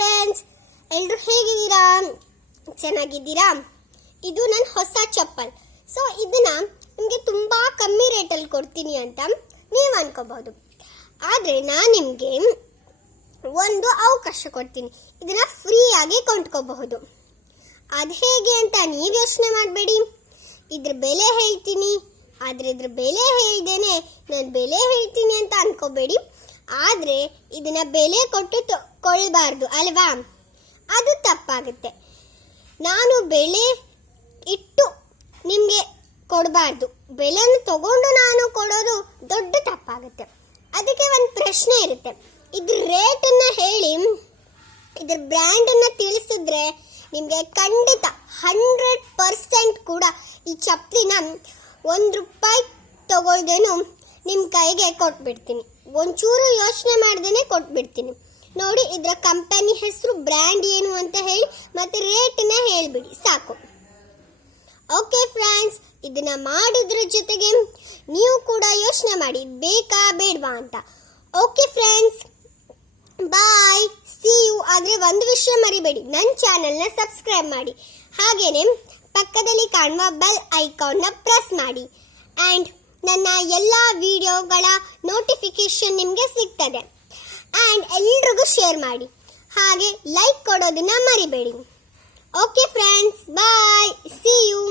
Friends, ಎಲ್ಲರೂ ಹೇಗಿದ್ದೀರಾ? ಚೆನ್ನಾಗಿದ್ದೀರಾ? ಇದು ನನ್ನ ಹೊಸ ಚಪ್ಪಲ್. ಸೊ ಇದನ್ನ ನಿಮಗೆ ತುಂಬ ಕಮ್ಮಿ ರೇಟಲ್ಲಿ ಕೊಡ್ತೀನಿ ಅಂತ ನೀವು ಅನ್ಕೋಬಹುದು. ಆದರೆ ನಾನು ನಿಮಗೆ ಒಂದು ಅವಕಾಶ ಕೊಡ್ತೀನಿ. ಇದನ್ನ ಫ್ರೀಯಾಗಿ ಕೊಂಡ್ಕೋಬಹುದು. ಅದು ಹೇಗೆ ಅಂತ ನೀವು ಯೋಚನೆ ಮಾಡಬೇಡಿ. ಇದ್ರ ಬೆಲೆ ಹೇಳ್ತೀನಿ, ಆದರೆ ಇದ್ರ ಬೆಲೆ ಹೇಳ್ದೇನೆ ನಾನು ಬೆಲೆ ಹೇಳ್ತೀನಿ ಅಂತ ಅನ್ಕೋಬೇಡಿ. ಆದರೆ ಇದನ್ನ ಬೆಲೆ ಕೊಟ್ಟು ಕೊಳ್ಳಬಾರ್ದು ಅಲ್ವಾ? ಅದು ತಪ್ಪಾಗುತ್ತೆ. ನಾನು ಬೆಲೆ ಇಟ್ಟು ನಿಮಗೆ ಕೊಡಬಾರ್ದು. ಬೆಲೆಯನ್ನು ತಗೊಂಡು ನಾನು ಕೊಡೋದು ದೊಡ್ಡ ತಪ್ಪಾಗುತ್ತೆ. ಅದಕ್ಕೆ ಒಂದು ಪ್ರಶ್ನೆ ಇರುತ್ತೆ. ಇದ್ರ ರೇಟನ್ನು ಹೇಳಿ, ಇದ್ರ ಬ್ರ್ಯಾಂಡನ್ನು ತಿಳಿಸಿದ್ರೆ ನಿಮಗೆ ಖಂಡಿತ 100% ಕೂಡ ಈ ಚಪ್ಪಲಿನ ₹1 ತಗೊಳ್ದೇನು ನಿಮ್ಮ ಕೈಗೆ ಕೊಟ್ಬಿಡ್ತೀನಿ. ಒಂಚೂರು ಯೋಚನೆ ಮಾಡ್ದೇನೆ ಕೊಟ್ಬಿಡ್ತೀನಿ. ನೋಡಿ, ಇದರ ಕಂಪನಿ ಹೆಸರು, ಬ್ರ್ಯಾಂಡ್ ಏನು ಅಂತ ಹೇಳಿ ಮತ್ತೆ ರೇಟನ್ನ ಹೇಳಿಬಿಡಿ, ಸಾಕು. ಓಕೆ ಫ್ರೆಂಡ್ಸ್, ಇದನ್ನ ಮಾಡೋದ್ರ ಜೊತೆಗೆ ನೀವು ಕೂಡ ಯೋಚನೆ ಮಾಡಿ ಬೇಕಾ ಬೇಡವಾ ಅಂತ. Okay friends, bye, see you. ಆದರೆ ಒಂದು ವಿಷಯ ಮರಿಬೇಡಿ, ನನ್ನ ಚಾನಲ್ನ ಸಬ್ಸ್ಕ್ರೈಬ್ ಮಾಡಿ. ಹಾಗೇನೆ ಪಕ್ಕದಲ್ಲಿ ಕಾಣುವ ಬೆಲ್ ಐಕಾನ್ನ ಪ್ರೆಸ್ ಮಾಡಿ. ಆ್ಯಂಡ್ ನನ್ನ ಎಲ್ಲ ವಿಡಿಯೋಗಳ ನೋಟಿಫಿಕೇಶನ್ ನಿಮಗೆ ಸಿಗ್ತದೆ. ಆ್ಯಂಡ್ ಎಲ್ರಿಗೂ ಶೇರ್ ಮಾಡಿ. ಹಾಗೆ ಲೈಕ್ ಕೊಡೋದನ್ನ ಮರಿಬೇಡಿ. Okay friends, bye, see you.